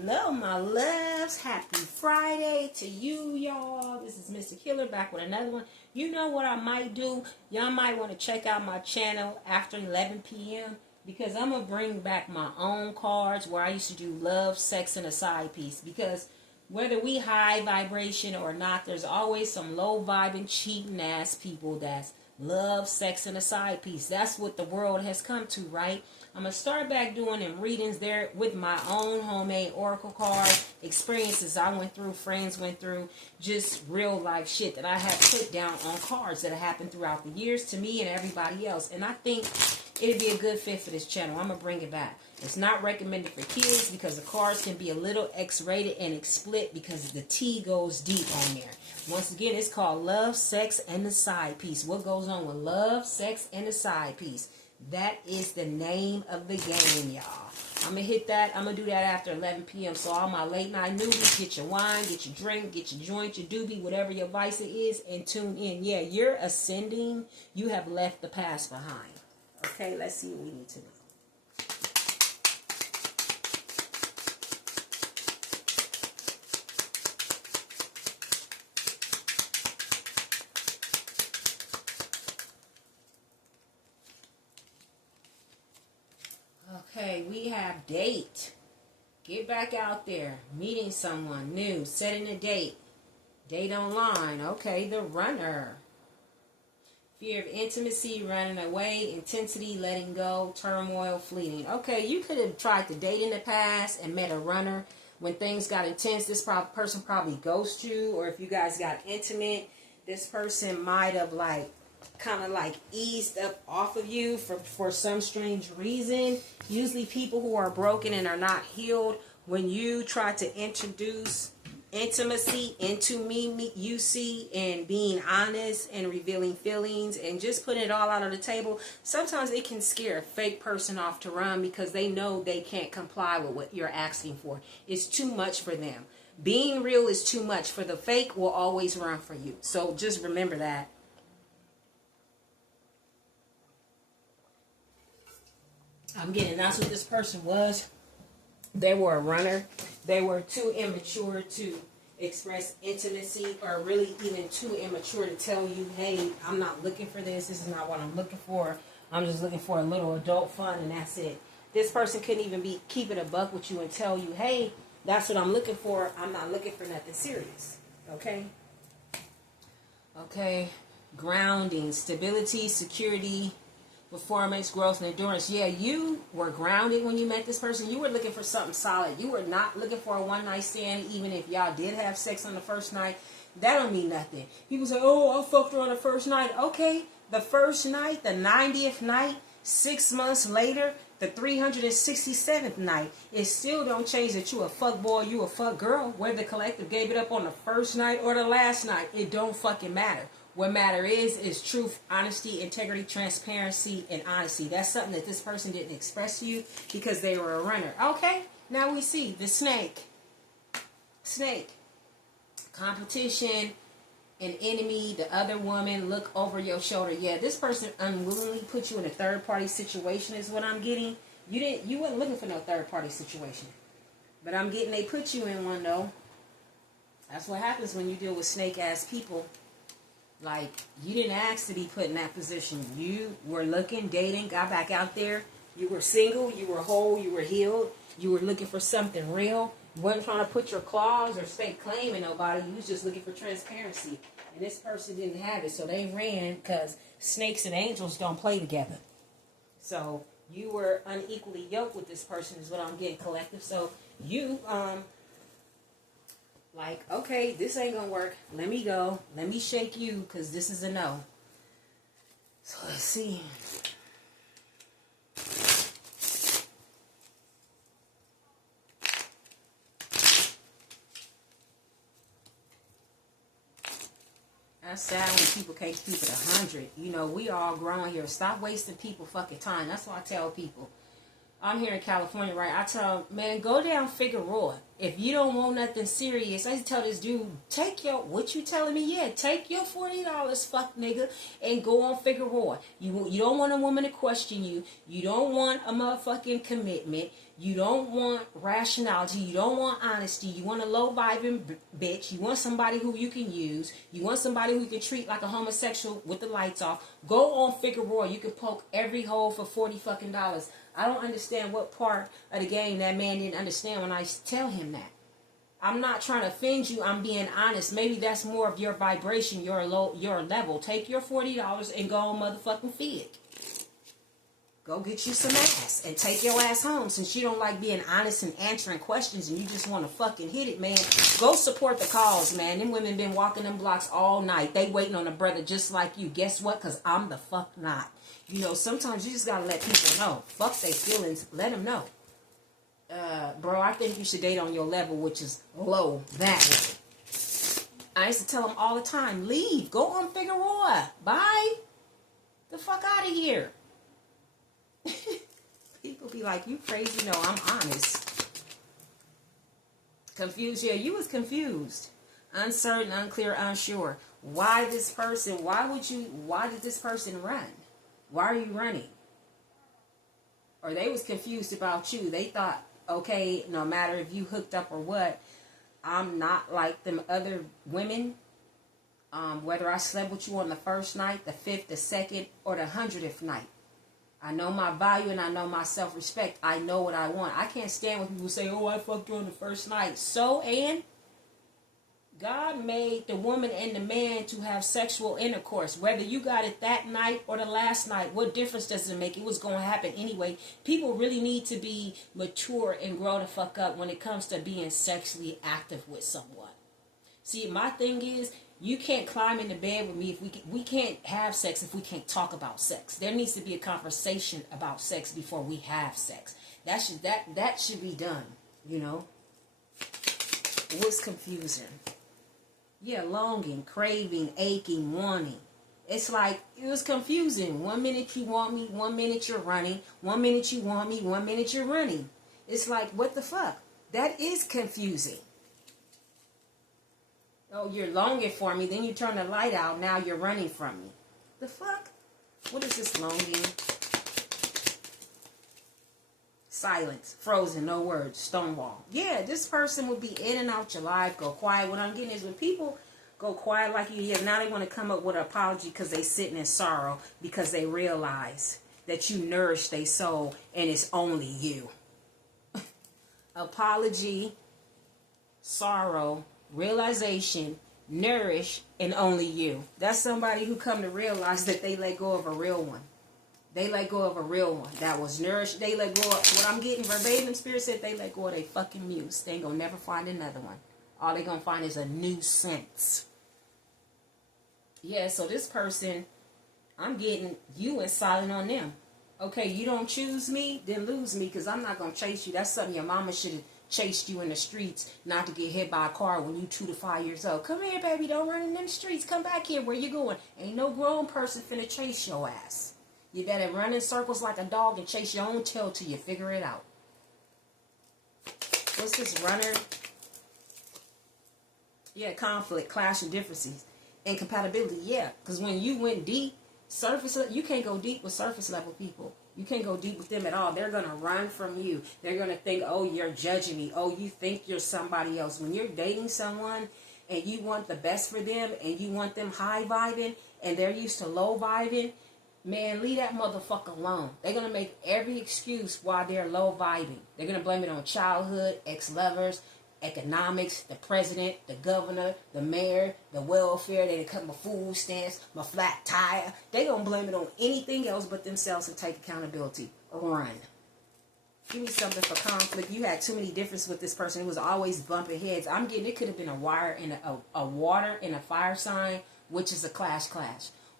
Hello, my loves. Happy Friday to you, y'all. This is Mr. Killer back with another one. You know what I might do? Y'all might want to check out my channel after 11 p.m. because I'm going to bring back my own cards where I used to do love, sex, and a side piece. Because whether we high vibration or not, there's always some low vibing, cheating ass people that's love, sex, and a side piece. That's what the world has come to, right? I'm going to start back doing them readings there with my own homemade oracle card, experiences I went through, friends went through, just real life shit that I have put down on cards that have happened throughout the years to me and everybody else. And I think it'd be a good fit for this channel. I'm going to bring it back. It's not recommended for kids because the cards can be a little X-rated and explicit because the T goes deep on there. Once again, it's called Love, Sex, and the Side Piece. What goes on with love, sex, and the side piece? That is the name of the game, y'all. I'm going to hit that. I'm going to do that after 11 p.m. So all my late night newbies, get your wine, get your drink, get your joint, your doobie, whatever your vice is, and tune in. Yeah, you're ascending. You have left the past behind. Okay, let's see what we need to know. Okay, we have date. Get back out there. Meeting someone new. Setting a date. Date online. Okay, the runner. Fear of intimacy, running away, intensity, letting go, turmoil, fleeting. Okay, you could have tried to date in the past and met a runner. When things got intense, this person probably ghosted you. Or if you guys got intimate, this person might have kind of eased up off of you for some strange reason. Usually people who are broken and are not healed, when you try to introduce intimacy into me, you see, and being honest and revealing feelings and just putting it all out on the table, sometimes it can scare a fake person off to run because they know they can't comply with what you're asking for. It's too much for them. Being real is too much. For the fake will always run for you. So just remember that. I'm getting that's what this person was. They were a runner. They were too immature to express intimacy, or really even too immature to tell you, hey, I'm not looking for this. This is not what I'm looking for. I'm just looking for a little adult fun, and that's it. This person couldn't even be keeping a buck with you and tell you, hey, that's what I'm looking for. I'm not looking for nothing serious. Okay? Okay. Grounding, stability, security, performance, growth, and endurance. Yeah, you were grounded when you met this person. You were looking for something solid. You were not looking for a one-night stand, even if y'all did have sex on the first night. That don't mean nothing. People say, oh, I fucked her on the first night. Okay, the first night, the 90th night, 6 months later, the 367th night, it still don't change that you a fuck boy, you a fuck girl. Whether the collective gave it up on the first night or the last night, it don't fucking matter. What matter is truth, honesty, integrity, transparency, and honesty. That's something that this person didn't express to you because they were a runner. Okay, now we see the snake. Snake. Competition, an enemy, the other woman, look over your shoulder. Yeah, this person unwillingly put you in a third-party situation is what I'm getting. You weren't looking for no third-party situation. But I'm getting they put you in one, though. That's what happens when you deal with snake-ass people. Like, you didn't ask to be put in that position. You were looking, dating, got back out there. You were single, you were whole, you were healed. You were looking for something real. You weren't trying to put your claws or stake claim in nobody. You was just looking for transparency. And this person didn't have it, so they ran because snakes and angels don't play together. So you were unequally yoked with this person is what I'm getting, collective. So you, okay, this ain't gonna work. Let me go. Let me shake you, because this is a no. So let's see. That's sad when people can't keep it 100. You know, we all grown here. Stop wasting people fucking time. That's what I tell people. I'm here in California, right? I tell them, man, go down Figueroa. If you don't want nothing serious, I used to tell this dude, what you telling me? Yeah, take your $40, fuck nigga, and go on Figueroa. You don't want a woman to question you. You don't want a motherfucking commitment. You don't want rationality. You don't want honesty. You want a low-vibing bitch. You want somebody who you can use. You want somebody who you can treat like a homosexual with the lights off. Go on Figueroa. You can poke every hole for $40 fucking dollars. I don't understand what part of the game that man didn't understand when I tell him that. I'm not trying to offend you. I'm being honest. Maybe that's more of your vibration, your level. Take your $40 and go on motherfucking Fig. Go get you some ass and take your ass home. Since you don't like being honest and answering questions and you just want to fucking hit it, man. Go support the cause, man. Them women been walking them blocks all night. They waiting on a brother just like you. Guess what? Because I'm the fuck not. You know, sometimes you just got to let people know. Fuck their feelings. Let them know. Bro, I think you should date on your level, which is low. That way. I used to tell them all the time, leave. Go on Figueroa. Bye. The fuck out of here. People be like, you crazy. No, I'm honest. Confused. Yeah, you was confused. Uncertain, unclear, unsure. Why this person? Why did this person run? Why are you running? Or they was confused about you. They thought, okay, no matter if you hooked up or what, I'm not like them other women. Whether I slept with you on the first night, the 5th, the 2nd, or the 100th night. I know my value and I know my self-respect. I know what I want. I can't stand when people say, oh, I fucked you on the first night. So, and God made the woman and the man to have sexual intercourse. Whether you got it that night or the last night, what difference does it make? It was going to happen anyway. People really need to be mature and grow the fuck up when it comes to being sexually active with someone. See, my thing is, you can't climb into bed with me if we can't have sex if we can't talk about sex. There needs to be a conversation about sex before we have sex. That should be done, you know. What's confusing? Yeah, longing, craving, aching, wanting. It's like, it was confusing. 1 minute you want me, 1 minute you're running. 1 minute you want me, 1 minute you're running. It's like, what the fuck? That is confusing. Oh, you're longing for me, then you turn the light out, now you're running from me. The fuck? What is this longing? Silence, frozen, no words, stonewall. Yeah, this person would be in and out your life, go quiet. What I'm getting is when people go quiet like you here, now they want to come up with an apology because they sitting in sorrow because they realize that you nourish their soul and it's only you. Apology, sorrow, realization, nourish, and only you. That's somebody who come to realize that they let go of a real one. They let go of a real one that was nourished. They let go of what I'm getting verbatim. Spirit said they let go of their fucking muse. They ain't gonna never find another one. All they gonna find is a new sense. Yeah, so this person, I'm getting you and silent on them. Okay, you don't choose me, then lose me, because I'm not gonna chase you. That's something your mama should have chased you in the streets, not to get hit by a car when you 2 to 5 years old. Come here, baby, don't run in them streets. Come back here. Where you going? Ain't no grown person finna chase your ass. You better run in circles like a dog and chase your own tail till you figure it out. What's this runner? Yeah, conflict, clash, and differences. Incompatibility, yeah. Because when you went deep, you can't go deep with surface level people. You can't go deep with them at all. They're going to run from you. They're going to think, oh, you're judging me. Oh, you think you're somebody else. When you're dating someone and you want the best for them and you want them high vibing and they're used to low vibing, man, leave that motherfucker alone. They're going to make every excuse while they're low vibing. They're going to blame it on childhood, ex-lovers, economics, the president, the governor, the mayor, the welfare. They cut my food stamps, my flat tire. They're going to blame it on anything else but themselves and take accountability. Run. Give me something for conflict. You had too many differences with this person. It was always bumping heads. I'm getting, it could have been a wire and a water and a fire sign, which is a clash.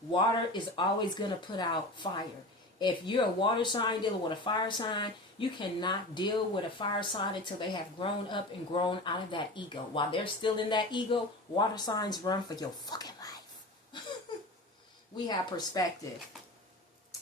Water is always going to put out fire. If you're a water sign dealing with a fire sign, you cannot deal with a fire sign until they have grown up and grown out of that ego. While they're still in that ego, water signs run for your fucking life. We have perspective.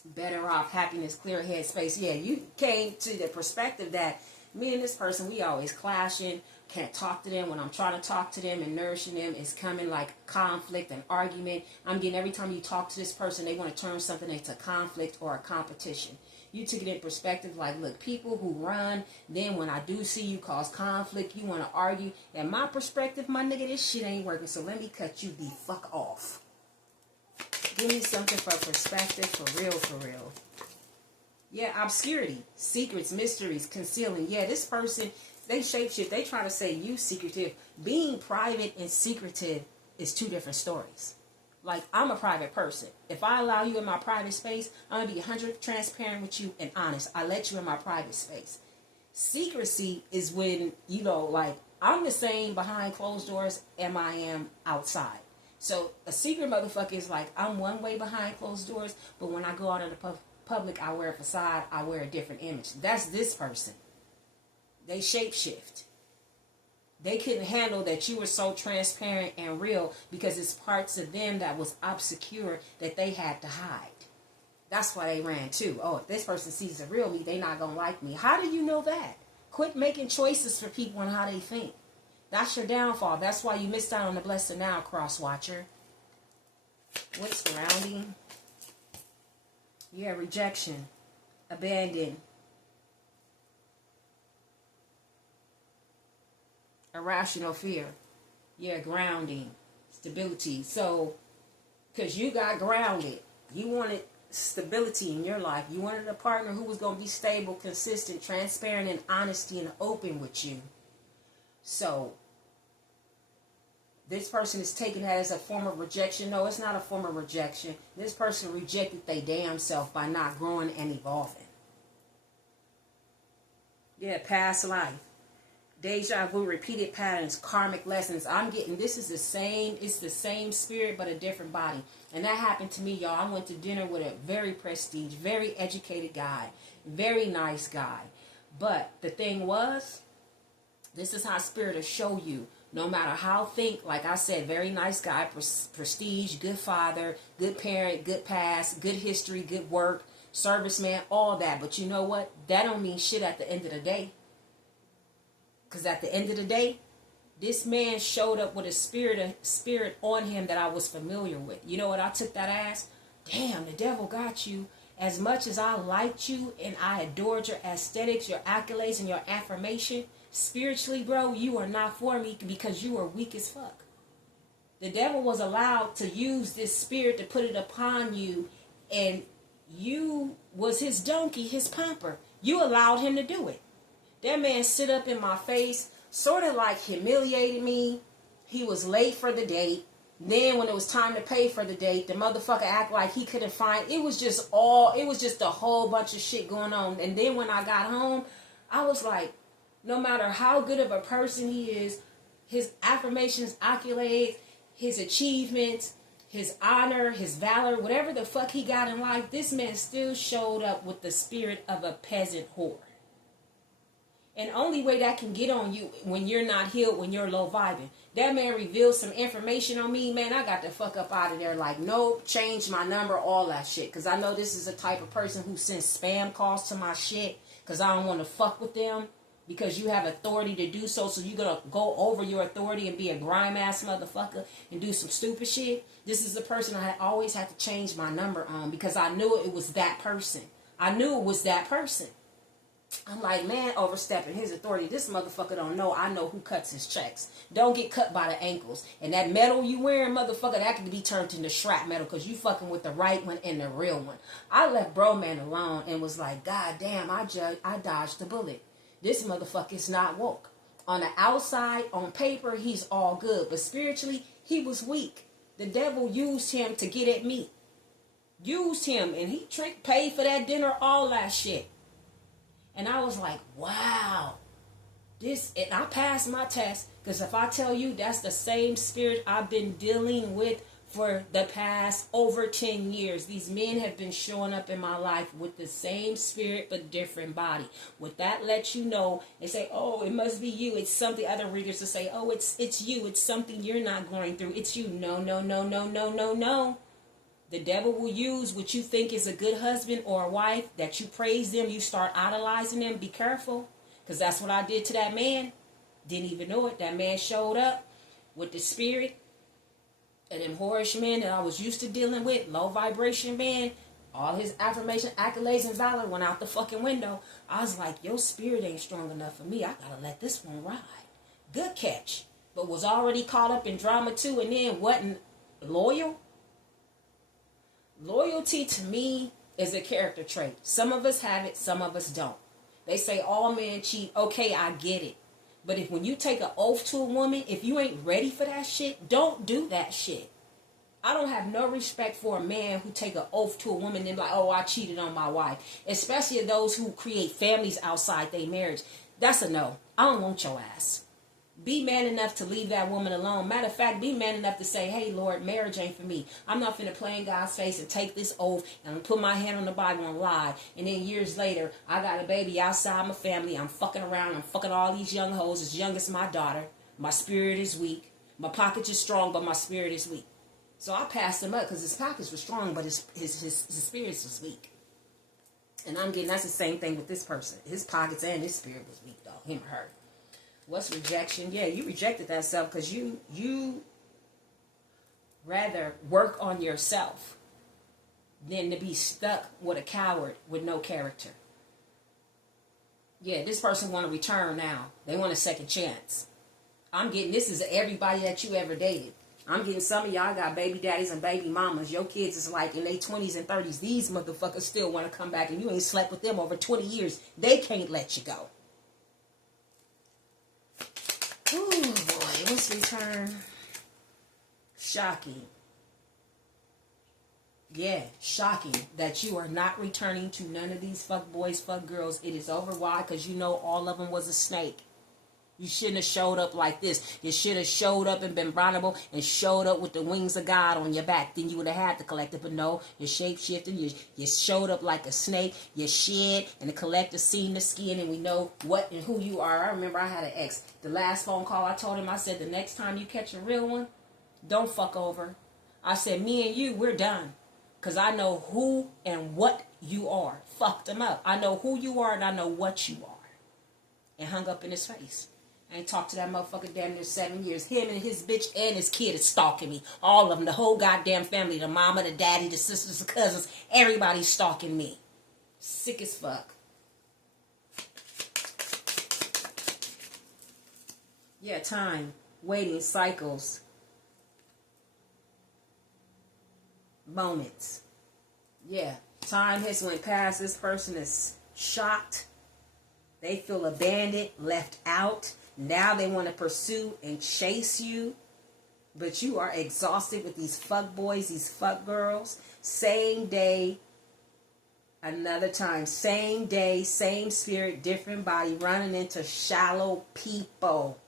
Better off, happiness, clear head space. Yeah, you came to the perspective that me and this person, we always clashing. Can't talk to them. When I'm trying to talk to them and nourishing them, it's coming like conflict and argument. I'm getting every time you talk to this person, they want to turn something into conflict or a competition. You took it in perspective, like, look, people who run, then when I do see you cause conflict, you want to argue. In my perspective, my nigga, this shit ain't working, so let me cut you the fuck off. Give me something for perspective, for real, for real. Yeah, obscurity, secrets, mysteries, concealing. Yeah, this person, they shapeshift. They try to say you secretive. Being private and secretive is two different stories. Like, I'm a private person. If I allow you in my private space, I'm going to be 100% transparent with you and honest. I let you in my private space. Secrecy is when, you know, like, I'm the same behind closed doors as I am outside. So a secret motherfucker is like, I'm one way behind closed doors, but when I go out in the public, I wear a facade, I wear a different image. That's this person. They shapeshift. They couldn't handle that you were so transparent and real because it's parts of them that was obscure that they had to hide. That's why they ran too. Oh, if this person sees the real me, they not going to like me. How do you know that? Quit making choices for people and how they think. That's your downfall. That's why you missed out on the blessing now, cross-watcher. What's grounding? Yeah, rejection. Abandon. Irrational fear. Yeah, grounding. Stability. So, because you got grounded. You wanted stability in your life. You wanted a partner who was going to be stable, consistent, transparent, and honesty and open with you. So, this person is taking that as a form of rejection. No, it's not a form of rejection. This person rejected their damn self by not growing and evolving. Yeah, past life. Deja vu, repeated patterns, karmic lessons. I'm getting, this is the same, it's the same spirit, but a different body. And that happened to me, y'all. I went to dinner with a very prestige, very educated guy, very nice guy. But the thing was, this is how spirit will show you. No matter how like I said, very nice guy, prestige, good father, good parent, good past, good history, good work, serviceman, all that. But you know what? That don't mean shit at the end of the day. Because at the end of the day, this man showed up with a spirit on him that I was familiar with. You know what I took that as? Damn, the devil got you. As much as I liked you and I adored your aesthetics, your accolades, and your affirmation, spiritually, bro, you are not for me because you are weak as fuck. The devil was allowed to use this spirit to put it upon you, and you was his donkey, his pumper. You allowed him to do it. That man stood up in my face, sort of like humiliated me. He was late for the date. Then when it was time to pay for the date, the motherfucker act like he couldn't find. It was just a whole bunch of shit going on. And then when I got home, I was like, no matter how good of a person he is, his affirmations, accolades, his achievements, his honor, his valor, whatever the fuck he got in life, this man still showed up with the spirit of a peasant whore. And only way that can get on you when you're not healed, when you're low vibing. That man revealed some information on me, man. I got the fuck up out of there. Like, nope, change my number, all that shit. Because I know this is the type of person who sends spam calls to my shit. Because I don't want to fuck with them. Because you have authority to do so. So you're going to go over your authority and be a grime ass motherfucker and do some stupid shit. This is the person I always had to change my number on. Because I knew it was that person. I knew it was that person. I'm like, man, overstepping his authority. This motherfucker don't know. I know who cuts his checks. Don't get cut by the ankles. And that metal you wearing, motherfucker, that can be turned into scrap metal because you fucking with the right one and the real one. I left bro man alone and was like, God damn, I dodged the bullet. This motherfucker is not woke. On the outside, on paper, he's all good. But spiritually, he was weak. The devil used him to get at me. Used him. And he paid for that dinner, all that shit. And I was like, wow, and I passed my test, because if I tell you that's the same spirit I've been dealing with for the past over 10 years. These men have been showing up in my life with the same spirit but different body. Would that let you know and say, oh, it must be you. It's something. Other readers will say, oh, it's you. It's something you're not going through. It's you. No, no, no, no, no, no, no. The devil will use what you think is a good husband or a wife, that you praise them, you start idolizing them. Be careful, because that's what I did to that man. Didn't even know it. That man showed up with the spirit and them whorish men that I was used to dealing with, low vibration man, All his affirmation, accolades, and valor went out the fucking window. I was like, your spirit ain't strong enough for me. I gotta let this one ride. Good catch. But was already caught up in drama too, and then wasn't loyal. Loyalty to me is a character trait. Some of us have it, some of us don't. They say all men cheat. Okay, I get it. But if when you take an oath to a woman, if you ain't ready for that shit, don't do that shit. I don't have no respect for a man who take an oath to a woman and like, oh, I cheated on my wife. Especially those who create families outside their marriage. That's a no. I don't want your ass. Be man enough to leave that woman alone. Matter of fact, be man enough to say, hey, Lord, marriage ain't for me. I'm not finna play in God's face and take this oath and put my hand on the Bible and lie. And then years later, I got a baby outside my family. I'm fucking around. I'm fucking all these young hoes as young as my daughter. My spirit is weak. My pocket is strong, but my spirit is weak. So I passed him up because his pockets were strong, but his spirit was weak. And that's the same thing with this person. His pockets and his spirit was weak, though. Him or her. What's rejection? Yeah, you rejected that self because you rather work on yourself than to be stuck with a coward with no character. Yeah, this person want to return now. They want a second chance. This is everybody that you ever dated. I'm getting some of y'all got baby daddies and baby mamas. Your kids is like in their 20s and 30s. These motherfuckers still want to come back and you ain't slept with them over 20 years. They can't let you go. Ooh, boy, what's return? Shocking. Yeah, shocking that you are not returning to none of these fuck boys, fuck girls. It is over. Why? Because you know all of them was a snake. You shouldn't have showed up like this. You should have showed up and been vulnerable and showed up with the wings of God on your back. Then you would have had the collective. But no, you're shape-shifting. You showed up like a snake. You shed, and the collective seen the skin, and we know what and who you are. I remember I had an ex. The last phone call I told him, I said, the next time you catch a real one, don't fuck over. I said, me and you, we're done. Because I know who and what you are. Fucked him up. I know who you are and I know what you are. And hung up in his face. I ain't talked to that motherfucker damn near 7 years. Him and his bitch and his kid is stalking me. All of them. The whole goddamn family. The mama, the daddy, the sisters, the cousins. Everybody's stalking me. Sick as fuck. Yeah, time. Waiting. Cycles. Moments. Yeah. Time has went past. This person is shocked. They feel abandoned, left out. Now they want to pursue and chase you. But you are exhausted with these fuck boys, these fuck girls. Same day, another time. Same day, same spirit, different body. Running into shallow people.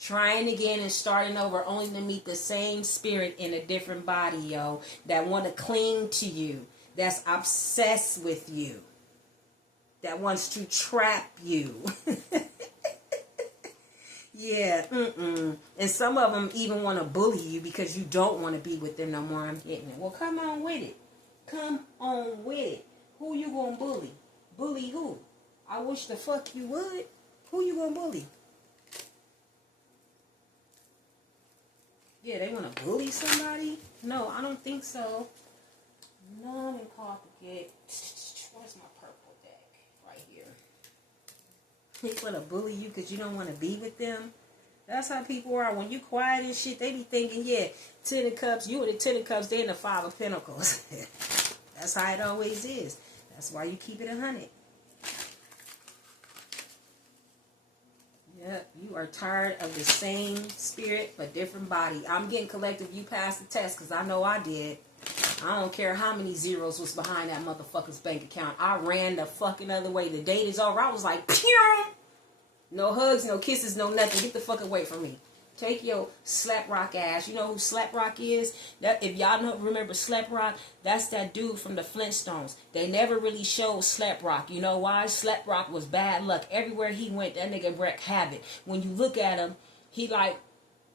Trying again and starting over only to meet the same spirit in a different body, yo. That want to cling to you. That's obsessed with you. That wants to trap you. Yeah, And some of them even want to bully you because you don't want to be with them no more. I'm getting it. Well, come on with it. Come on with it. Who you gonna bully? Bully who? I wish the fuck you would. Who you gonna bully? Yeah, they want to bully somebody? No, I don't think so. None in pocket. Where's my purple deck? Right here. They want to bully you because you don't want to be with them. That's how people are. When you quiet and shit, they be thinking, yeah, 10 of cups, you in the 10 of cups, they in the 5 of pentacles. That's how it always is. That's why you keep it 100. Yep, you are tired of the same spirit but different body. I'm getting collective. You passed the test because I know I did. I don't care how many zeros was behind that motherfucker's bank account. I ran the fucking other way. The date is over. I was like, pew! No hugs, no kisses, no nothing. Get the fuck away from me. Take your slap rock ass. You know who slap rock is? That if y'all don't remember slap rock, that's that dude from the Flintstones. They never really showed slap rock. You know why? Slap rock was bad luck. Everywhere he went, that nigga wreaked havoc. When you look at him, he like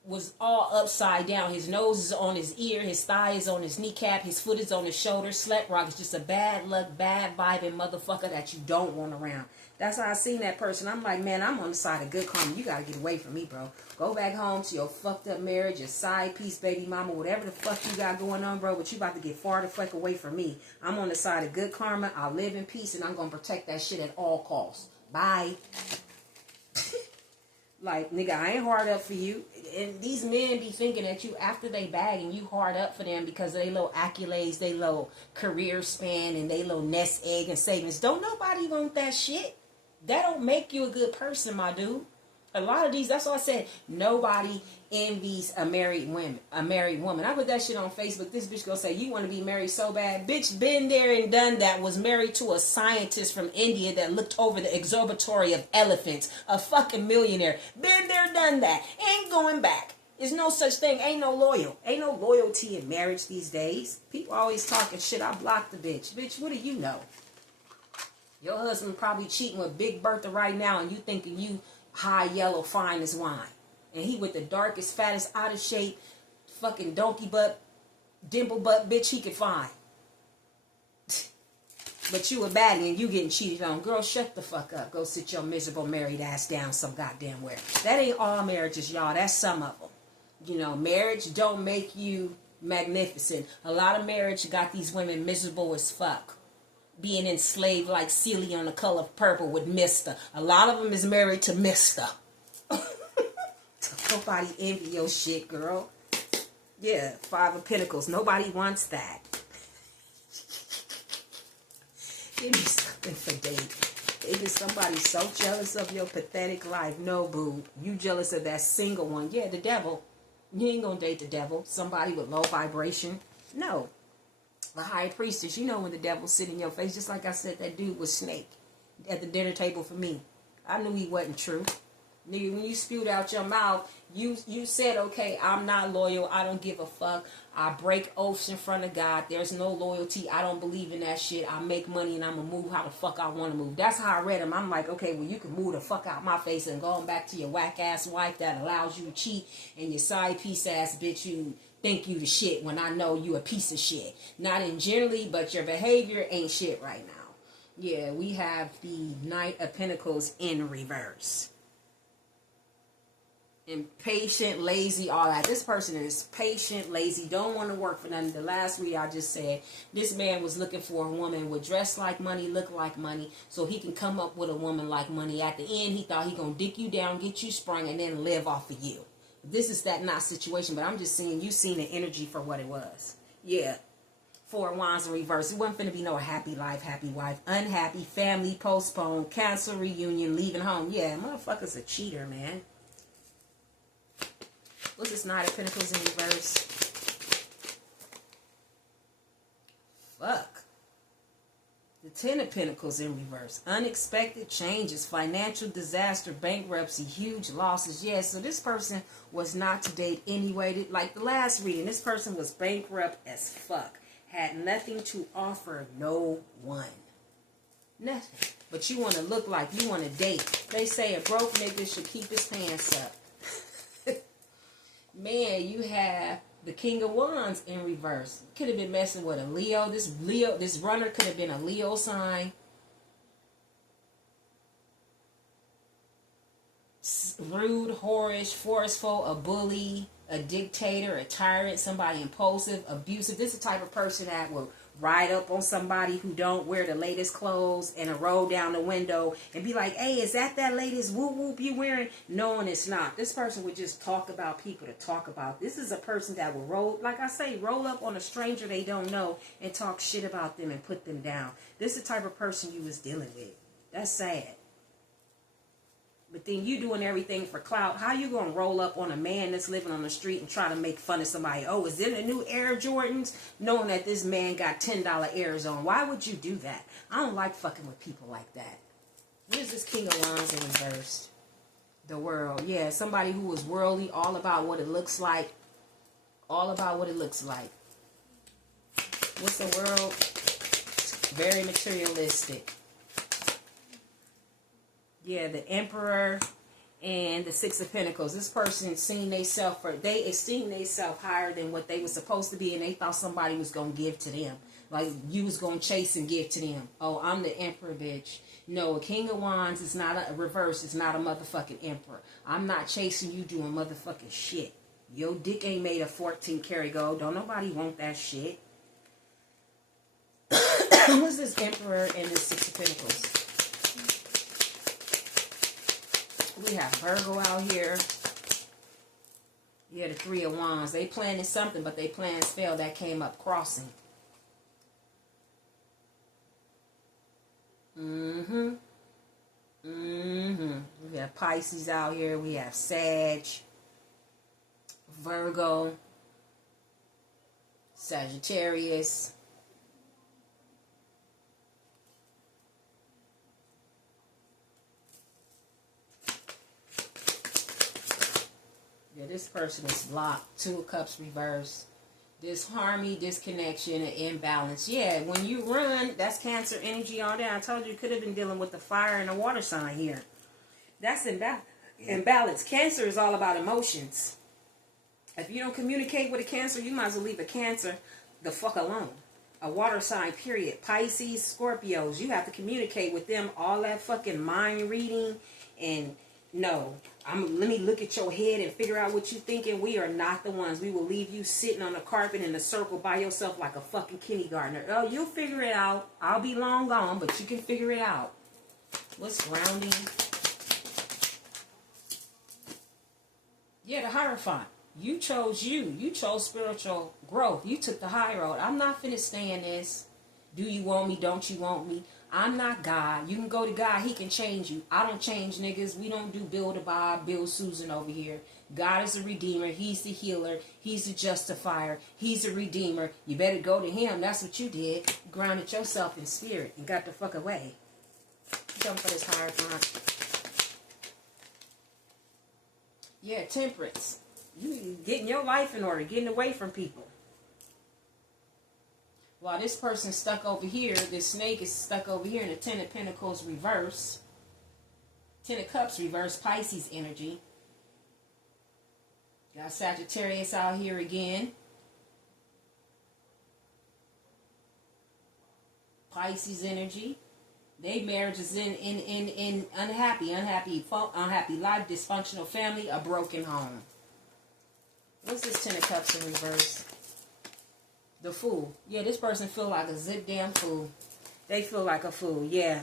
was all upside down. His nose is on his ear, his thigh is on his kneecap, his foot is on his shoulder. Slap rock is just a bad luck, bad vibing motherfucker that you don't want around. That's how I seen that person. I'm like, man, I'm on the side of good karma. You gotta get away from me, bro. Go back home to your fucked up marriage, your side piece, baby mama, whatever the fuck you got going on, bro. But you about to get far the fuck away from me. I'm on the side of good karma. I'll live in peace, and I'm gonna protect that shit at all costs. Bye. Like, nigga, I ain't hard up for you. And these men be thinking that you, after they bag and you hard up for them because of they little accolades, they little career span, and they little nest egg and savings. Don't nobody want that shit. That don't make you a good person, my dude. A lot of these, that's why I said nobody envies a married woman. I put that shit on Facebook. This bitch gonna say, you want to be married so bad? Bitch, been there and done that. Was married to a scientist from India that looked over the observatory of elephants. A fucking millionaire. Been there, done that. Ain't going back. There's no such thing. Ain't no loyalty in marriage these days. People always talking shit. I blocked the bitch. Bitch, what do you know? Your husband probably cheating with Big Bertha right now, and you thinking you high yellow fine as wine. And he with the darkest, fattest, out of shape, fucking donkey butt, dimple butt bitch he could find. But you a baddie and you getting cheated on. Girl, shut the fuck up. Go sit your miserable married ass down some goddamn where. That ain't all marriages, y'all. That's some of them. You know, marriage don't make you magnificent. A lot of marriage got these women miserable as fuck. Being enslaved like Celia on The Color of Purple with Mister. A lot of them is married to Mister. Nobody envy your shit, girl. Yeah, Five of Pentacles. Nobody wants that. Give me something for date. It is somebody so jealous of your pathetic life. No, boo. You jealous of that single one. Yeah, the devil. You ain't gonna date the devil. Somebody with low vibration. No. The high priestess, you know when the devil sit in your face, just like I said, that dude was Snake at the dinner table for me. I knew he wasn't true. Nigga, when you spewed out your mouth, you said, okay, I'm not loyal. I don't give a fuck. I break oaths in front of God. There's no loyalty. I don't believe in that shit. I make money and I'm going to move how the fuck I want to move. That's how I read him. I'm like, okay, well, you can move the fuck out my face and going back to your whack-ass wife that allows you to cheat and your side piece-ass bitch you think you the shit when I know you a piece of shit. Not in generally, but your behavior ain't shit right now. Yeah, we have the Knight of Pentacles in reverse. Impatient, lazy, all that. This person is patient, lazy, don't want to work for nothing. The last read I just said, this man was looking for a woman with dress like money, look like money, so he can come up with a woman like money. At the end, he thought he gonna dick you down, get you sprung, and then live off of you. This is that not situation, but I'm just seeing you seen the energy for what it was. Yeah. Four of Wands in reverse. It wasn't finna be no happy life, happy wife. Unhappy, family, postponed, cancel, reunion, leaving home. Yeah, motherfucker's a cheater, man. What's this Knight of Pentacles in reverse? Fuck. The Ten of Pentacles in reverse. Unexpected changes, financial disaster, bankruptcy, huge losses. Yeah, so this person was not to date anyway. Like the last reading, this person was bankrupt as fuck. Had nothing to offer no one. Nothing. But you want to look like you want to date. They say a broke nigga should keep his pants up. Man, you have the King of Wands in reverse. Could have been messing with a Leo. This runner could have been a Leo sign. Rude, whorish, forceful, a bully, a dictator, a tyrant, somebody impulsive, abusive. This is the type of person that will ride up on somebody who don't wear the latest clothes and roll down the window and be like, hey, is that latest whoop whoop you wearing? Knowing it's not. This person would just talk about people to talk about. This is a person that will roll, like I say, roll up on a stranger they don't know and talk shit about them and put them down. This is the type of person you was dealing with. That's sad. But then you doing everything for clout. How you going to roll up on a man that's living on the street and try to make fun of somebody? Oh, is it a new Air Jordans? Knowing that this man got $10 Airs on. Why would you do that? I don't like fucking with people like that. Here's this King of Wands in reverse. The world. Yeah, somebody who is worldly, all about what it looks like. All about what it looks like. What's the world? Very materialistic. Yeah, the Emperor and the Six of Pentacles. This person they esteem themselves higher than what they were supposed to be, and they thought somebody was going to give to them. Like you was gonna chase and give to them. Oh, I'm the emperor, bitch. No, a king of wands is not a reverse. It's not a motherfucking emperor. I'm not chasing you doing motherfucking shit. Your dick ain't made of 14 karat gold. Don't nobody want that shit. What's this emperor and this Six of Pentacles? We have Virgo out here. Yeah, the Three of Wands. They planning something, but they plans failed. That came up crossing. We have Pisces out here. We have Sag, Virgo, Sagittarius. Yeah, this person is blocked. Two of Cups reverse. Disharmony, disconnection, and imbalance. Yeah, when you run, that's Cancer energy all day. I told you could have been dealing with the fire and the water sign here. That's imbalance. Cancer is all about emotions. If you don't communicate with a Cancer, you might as well leave a Cancer the fuck alone. A water sign, period. Pisces, Scorpios, you have to communicate with them. All that fucking mind reading and no. Let me look at your head and figure out what you're thinking. We are not the ones. We will leave you sitting on the carpet in a circle by yourself like a fucking kindergartner. Oh, you'll figure it out. I'll be long gone, but you can figure it out. What's grounding? Yeah, the Hierophant. You chose you. You chose spiritual growth. You took the high road. I'm not finna stay in this. Do you want me? Don't you want me? I'm not God. You can go to God. He can change you. I don't change niggas. We don't do Bill to Bob, Bill Susan over here. God is a redeemer. He's the healer. He's the justifier. He's a redeemer. You better go to him. That's what you did. Grounded yourself in spirit and got the fuck away. Jump for this Hierophant. Yeah, temperance. You getting your life in order. Getting away from people. While this person's stuck over here, this snake is stuck over here in the Ten of Pentacles reverse. Ten of Cups reverse, Pisces energy. Got Sagittarius out here again. Pisces energy. They marriage is in unhappy life, dysfunctional family, a broken home. What's this Ten of Cups in reverse? The Fool. Yeah, this person feel like a zip damn fool. They feel like a fool, yeah.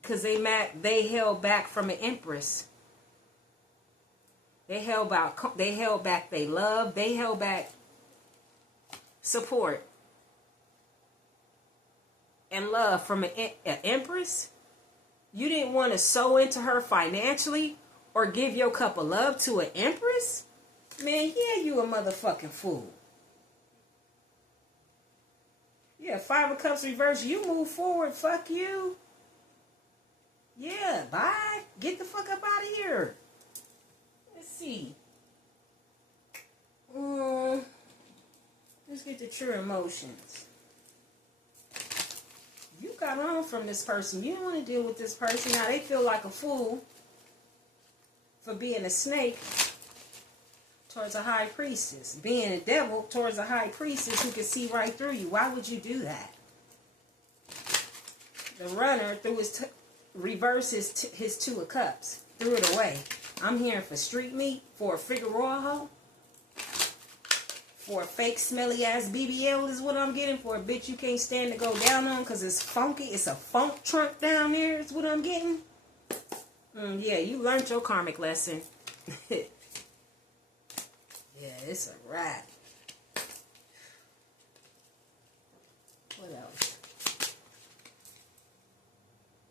Because they held back from an empress. They held back they love. They held back support and love from an empress. You didn't want to sow into her financially or give your cup of love to an empress? Man, yeah, you a motherfucking fool. Yeah, Five of Cups reverse. You move forward. Fuck you. Yeah, bye. Get the fuck up out of here. Let's see. Let's get the true emotions. You got on from this person. You don't want to deal with this person. Now they feel like a fool for being a snake towards a high priestess. Being a devil towards a high priestess who can see right through you. Why would you do that? The runner threw his reverses his Two of Cups. Threw it away. I'm hearing for street meat, for a Figueroa hoe, for a fake smelly ass BBL is what I'm getting. For a bitch you can't stand to go down on because it's funky. It's a funk trunk down there is what I'm getting. Yeah, you learned your karmic lesson. Yeah, it's a wrap. What else?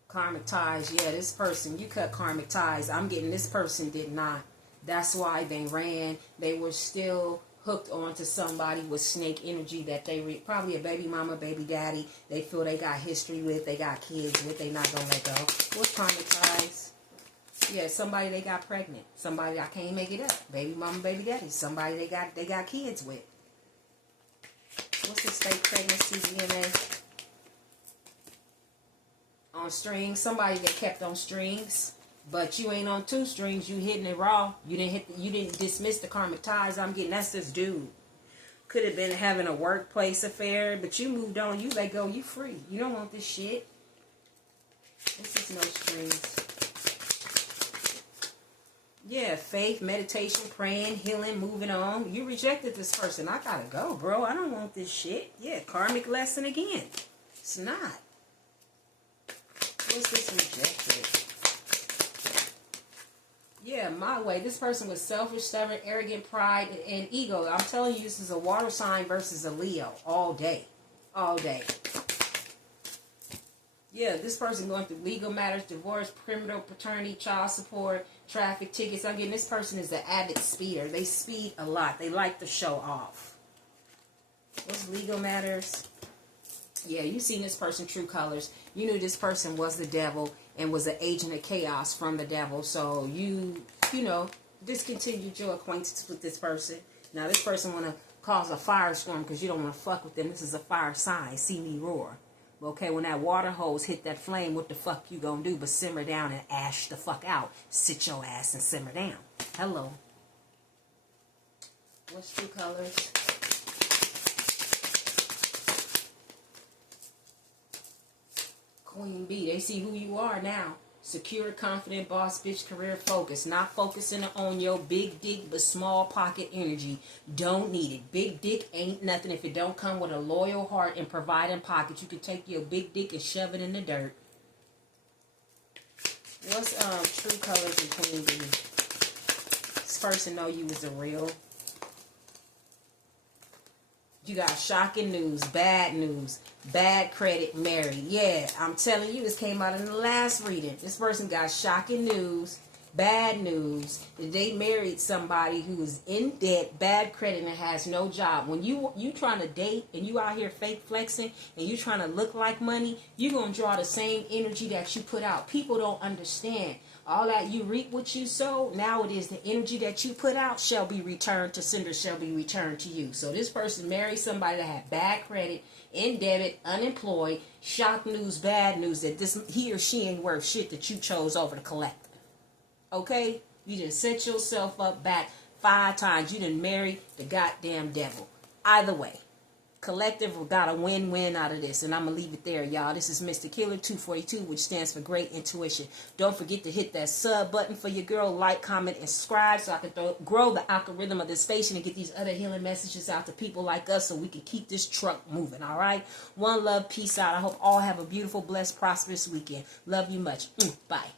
Karmic ties. Yeah, this person, you cut karmic ties. I'm getting this person did not. That's why they ran. They were still hooked onto somebody with snake energy that they probably a baby mama, baby daddy. They feel they got history with, they got kids with. They not gonna let go. What's karmic ties? Yeah, somebody they got pregnant. Somebody I can't make it up. Baby mama, baby daddy. Somebody they got kids with. What's this fake pregnancy DNA? On strings. Somebody that kept on strings. But you ain't on two strings. You hitting it raw. You didn't dismiss the karmic ties. I'm getting that's this dude. Could have been having a workplace affair, but you moved on. You let go. You free. You don't want this shit. This is no strings. Yeah, faith, meditation, praying, healing, moving on. You rejected this person. I gotta go, bro. I don't want this shit. Yeah, karmic lesson again. It's not. What's this rejected? Yeah, my way. This person was selfish, stubborn, arrogant, pride, and ego. I'm telling you, this is a water sign versus a Leo all day. All day. Yeah, this person going through legal matters, divorce, criminal, paternity, child support, traffic tickets. I'm getting this person is an avid speeder. They speed a lot. They like to show off. What's legal matters? Yeah, you seen this person true colors. You knew this person was the devil and was an agent of chaos from the devil. So you know, discontinued your acquaintance with this person. Now this person want to cause a firestorm because you don't want to fuck with them. This is a fire sign. See me roar. Okay, when that water hose hit that flame, what the fuck you gonna do but simmer down and ash the fuck out? Sit your ass and simmer down. Hello. What's true colors? Queen Bee. They see who you are now. Secure, confident, boss, bitch, career focus. Not focusing on your big dick but small pocket energy. Don't need it. Big dick ain't nothing if it don't come with a loyal heart and providing pockets. You can take your big dick and shove it in the dirt. What's true colors in Queen Bee? This person know you was a real. You got shocking news, bad credit, married. Yeah, I'm telling you, this came out in the last reading. This person got shocking news, bad news. That they married somebody who is in debt, bad credit, and has no job. When you trying to date and you out here fake flexing and you trying to look like money, you're going to draw the same energy that you put out. People don't understand. All that you reap what you sow, now it is the energy that you put out shall be returned to sender, shall be returned to you. So this person married somebody that had bad credit, in debit, unemployed, shock news, bad news, that he or she ain't worth shit that you chose over the collective. Okay? You done set yourself up back 5 times. You done married the goddamn devil. Either way. Collective got a win-win out of this, and I'm going to leave it there, y'all. This is Mr. Killer 242, which stands for Great Intuition. Don't forget to hit that sub button for your girl, like, comment, and subscribe so I can grow the algorithm of this station and get these other healing messages out to people like us so we can keep this truck moving, all right? One love, peace out. I hope all have a beautiful, blessed, prosperous weekend. Love you much. Bye.